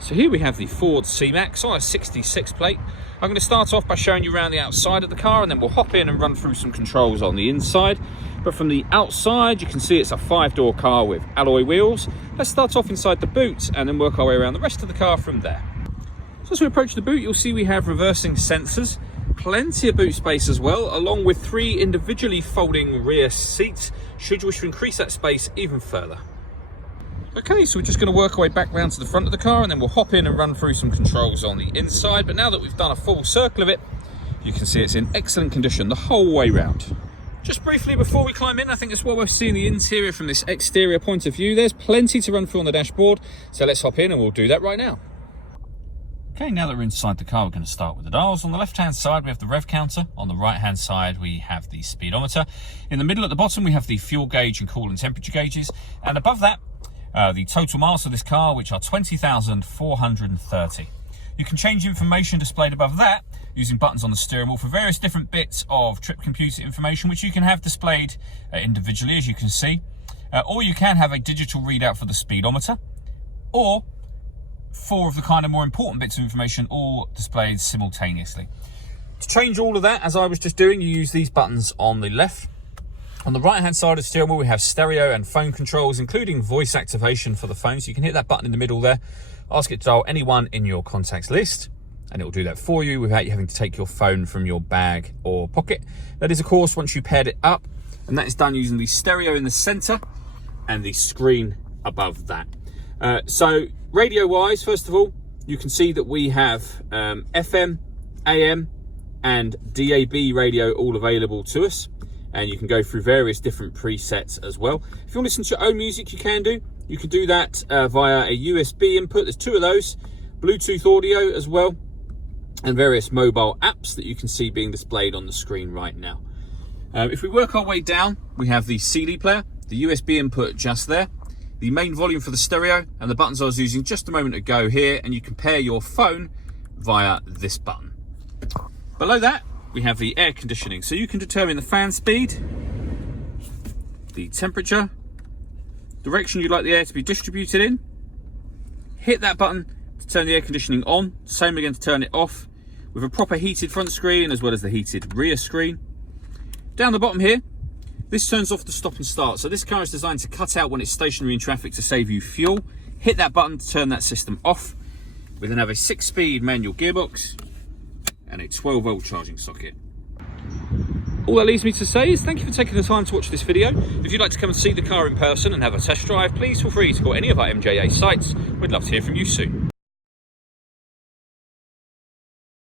So here we have the Ford C-Max on a 66 plate. I'm going to start off by showing you around the outside of the car, and then we'll hop in and run through some controls on the inside. But from the outside, you can see it's a 5-door car with alloy wheels. Let's start off inside the boot and then work our way around the rest of the car from there. So as we approach the boot, you'll see we have reversing sensors, plenty of boot space as well, along with 3 individually folding rear seats, should you wish to increase that space even further. Okay, so we're just going to work our way back round to the front of the car, and then we'll hop in and run through some controls on the inside. But now that we've done a full circle of it, you can see it's in excellent condition the whole way round. Just briefly before we climb in, I think it's well worth seeing the interior from this exterior point of view. There's plenty to run through on the dashboard, so let's hop in and we'll do that right now. Okay, now that we're inside the car, we're going to start with the dials. On the left-hand side, we have the rev counter. On the right-hand side, we have the speedometer. In the middle at the bottom, we have the fuel gauge and coolant temperature gauges. And above that, the total miles of this car, which are 20,430. You can change information displayed above that using buttons on the steering wheel for various different bits of trip computer information, which you can have displayed individually, as you can see. Or you can have a digital readout for the speedometer, or 4 of the kind of more important bits of information all displayed simultaneously. To change all of that, as I was just doing, you use these buttons on the left. On the right hand side of the steering wheel, we have stereo and phone controls, including voice activation for the phone. So you can hit that button in the middle there, ask it to dial anyone in your contacts list, and it will do that for you without you having to take your phone from your bag or pocket. That is, of course, once you paired it up, and that is done using the stereo in the center and the screen above that. So radio wise, first of all, you can see that we have FM, AM and DAB radio all available to us. And you can go through various different presets as well. If you want to listen to your own music, you can do. You can do that via a USB input. There's 2 of those. Bluetooth audio as well. And various mobile apps that you can see being displayed on the screen right now. If we work our way down, we have the CD player, the USB input just there, the main volume for the stereo, and the buttons I was using just a moment ago here. And you can pair your phone via this button. Below that, we have the air conditioning, so you can determine the fan speed, the temperature, direction you'd like the air to be distributed in. Hit that button to turn the air conditioning on, same again to turn it off, with a proper heated front screen as well as the heated rear screen. Down the bottom here, this turns off the stop and start, so this car is designed to cut out when it's stationary in traffic to save you fuel. Hit that button to turn that system off. We then have a 6-speed manual gearbox and a 12-volt charging socket. All that leaves me to say is thank you for taking the time to watch this video. If you'd like to come and see the car in person and have a test drive, please feel free to call any of our MJA sites. We'd love to hear from you soon.